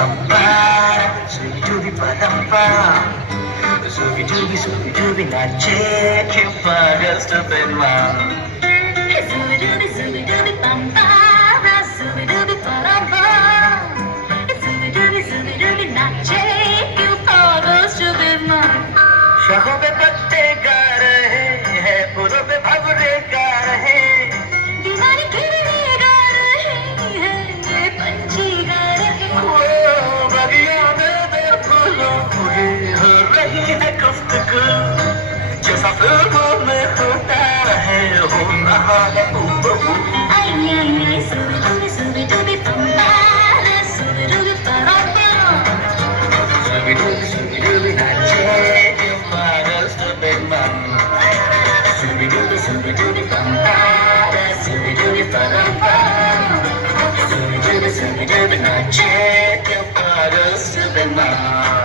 pampara, subi-dubi parampa. Subi-dubi, nache, que pagas to Benma. Zubi-dubi, pampara, zubi-dubi, paramba. Zubi-dubi, nache, que pagas to Benma. शाखों पे पत्ते गा रहे हैं, फूलों पे भंवरे गा रहे हैं। दीवानी किरने गा रही है, ये पंछी गा रहे हैं। वो बगिया में बेफूलों फूली हो रही है गुफ्तगू, जैसा फिल्मों में होता है, हो रहा है हूबहू। Ay, ay, ay, zubi-dubi, pampara, zubi-dubi, paramba. Subi-dubi, nache, que pagas to Benma. Subi-dubi, pampara, subi-dubi, parampa. Subi-dubi, nache, que pagas to Benma.